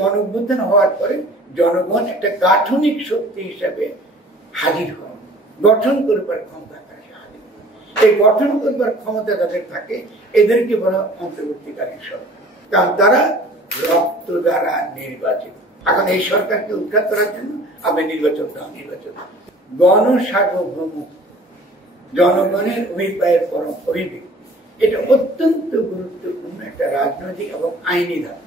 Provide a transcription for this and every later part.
গণঅভ্যুত্থান হওয়ার পরে জনগণ একটা গাঠনিক শক্তি হিসাবে হাজির হন, গঠন করবার ক্ষমতা হাজির হন। এই গঠন করবার ক্ষমতা যাদের থাকে এদেরকে বলা অন্তর্বর্তীকালীন সরকার, কারণ তারা রক্ত দ্বারা নির্বাচিত। এখন এই সরকারকে উৎখাত করার জন্য আপনি নির্বাচন গণসার্বভৌম, জনগণের অভিপ্রায়ের পরম অভিব্যক্তি, এটা অত্যন্ত গুরুত্বপূর্ণ একটা রাজনৈতিক এবং আইনি ধারা।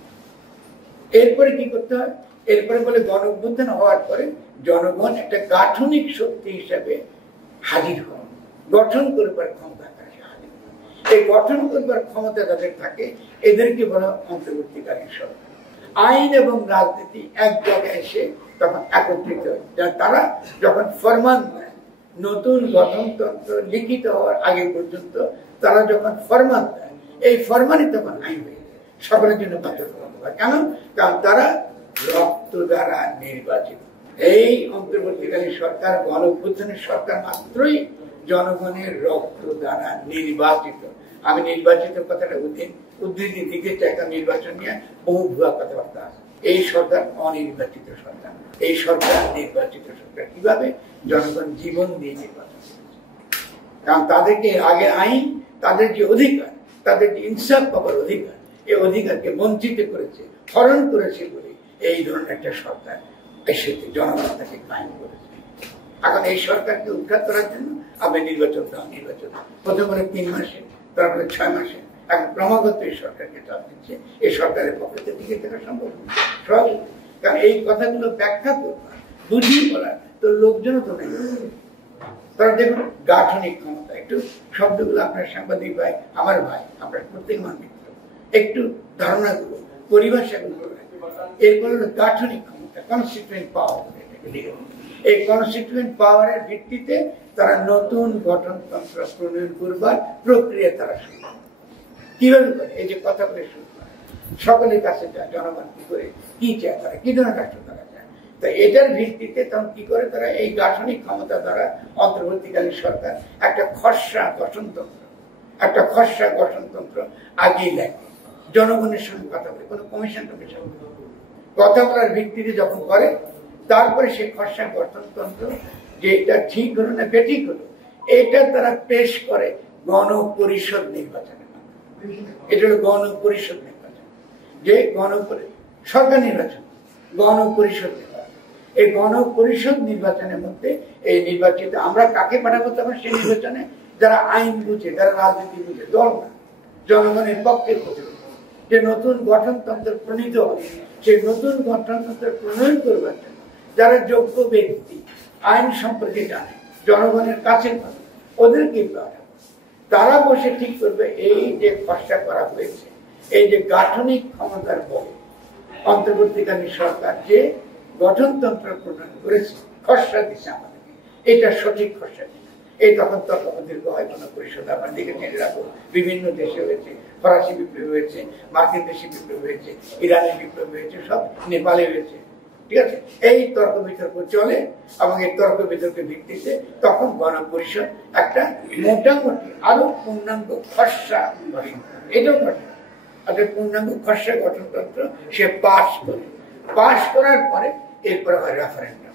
এরপরে কি করতে হয়? এরপরে বলে গণঅভ্যুত্থান হওয়ার পরে জনগণ একটা গাঠনিক শক্তি হিসাবে হাজির হন, গঠন করবার ক্ষমতা হাজির হন। এই গঠন করবার ক্ষমতা যাদের থাকে এদেরকে বলা অন্তর্বর্তীকালীন সরকার। আইন এবং রাজনীতি এক জায়গায় এসে তখন একত্রিত হয়। তারা যখন ফরমান দেয়, নতুন গঠনতন্ত্র লিখিত হওয়ার আগে পর্যন্ত তারা যখন ফরমান দেয়, এই ফরমানই তখন আইন হয়ে যায়, সকলের জন্য বাধ্যতামূলক হয়। কেন? কারণ তারা রক্ত দ্বারা নির্বাচিত। এই অন্তর্বর্তীকালীন সরকার গণঅভ্যুত্থানের সরকার মাত্রই জনগণের রক্ত দ্বারা নির্বাচিত। আমি নির্বাচিত কথাটা উদ্ধৃতি দিতে চাই, কারণ নির্বাচন নিয়ে বহু ভুয়া কথাবার্তা আছে। এই সরকার অনির্বাচিত সরকার, এই সরকার নির্বাচিত সরকার। কিভাবে? জনগণ জীবন দিয়ে নির্বাচন করেছে। কারণ তাদেরকে আগে আইন, তাদের যে অধিকার, তাদের যে ইনসাফ পাওয়ার অধিকার, এই অধিকারকে বঞ্চিত করেছে, হরণ করেছে বলে এই ধরনের একটা সরকার এসেছে, জনগণ তাকে কায়েম করেছে। এখন এই সরকারকে উৎখাত করার জন্য আপনি নির্বাচন, প্রথমে 3 মাসে, তারপরে 6 মাসে, এখন ক্রমাগত এই সরকারকে চাপ দিচ্ছে। এই সরকারের পক্ষে টিকে থাকা সম্ভব নয়, কারণ এই কথাগুলো ব্যাখ্যা করবার, বুঝিয়ে বলার তো লোকজনও তো নেই। তারা দেখুন গাঠনিক ক্ষমতা, একটু শব্দগুলো আপনার সাংবাদিক ভাই, আমার ভাই, আপনার প্রত্যেক মিত্র একটু ধারণা করুন, পরিভাষাগুলো করবেন। এরপর হলো গাঠনিক ক্ষমতা, কনস্টিটিউয়েন্ট পাওয়ার। এই কনস্টিটিউয়েন্ট পাওয়ারের ভিত্তিতে তারা নতুন গঠনতন্ত্র প্রণয়ন করবার প্রক্রিয়া তারা শুরু করে। কিভাবে করে? এই যে কথা বলে শুরু করে, সকলের কাছে যায়, জনগণ কি করে, কি চায়, তারা কি ধরনের রাষ্ট্র তারা চায়। তো এটার ভিত্তিতে তখন কি করে তারা এই গাঠনিক ক্ষমতা দ্বারা অন্তর্বর্তীকালীন সরকার একটা খসড়া গঠনতন্ত্র আগেই লেখে, জনগণের সঙ্গে কথা বলে, কোনো কমিশন কথা বলার ভিত্তিতে যখন করে, তারপরে সেই খসড়া গঠনতন্ত্র যে এটা ঠিক হলো না বেঠিক হলো, এটা তারা পেশ করে গণপরিষদ নির্বাচনের মাধ্যমে। এটা হলো গণপরিষদ নির্বাচন, যে সরকার নির্বাচন, গণপরিষদ নির্বাচন। এই গণপরিষদ নির্বাচনের মধ্যে এই নির্বাচিত আমরা কাকে পাঠাবো তখন সেই নির্বাচনে? যারা আইন বুঝে, যারা রাজনীতি বুঝে, দল না, জনগণের পক্ষে যে নতুন গঠনতন্ত্র প্রণীত হবে, সেই নতুন গঠনতন্ত্র প্রণয়ন করবার জন্য যারা যোগ্য ব্যক্তি, আইন সম্পর্কে জানে, জনগণের কাছে পাবে, ওদেরকে পাঠাবো। তারা বসে ঠিক করবে এই যে খসড়া করা হয়েছে, এই যে গাঠনিক ক্ষমতার বলে অন্তর্বর্তীকালীন সরকার যে গঠনতন্ত্র প্রণয়ন করেছে, খসড়া দিচ্ছে আমাদেরকে, এটা সঠিক খসড়া দিচ্ছে। এই তখন দীর্ঘ হয় গণপরিষদ। আপনার দিকে জেনে রাখো, বিভিন্ন দেশে হয়েছে, ফরাসি বিপ্লব হয়েছে, মার্কিন দেশি বিপ্লব হয়েছে, ইরানি বিপ্লব হয়েছে, সব নেপালে হয়েছে। ঠিক আছে? এই তর্ক বিতর্ক চলে এবং এই তর্ক বিতর্কের ভিত্তিতে তখন গণপরিষদ একটা মোটামুটি আরো পূর্ণাঙ্গ খসড়া গঠন, এটাও ঘটে, একটা পূর্ণাঙ্গ খসড়া গঠনতন্ত্র সে পাশ করার পরে এরপরে হয় রেফারেন্ডাম।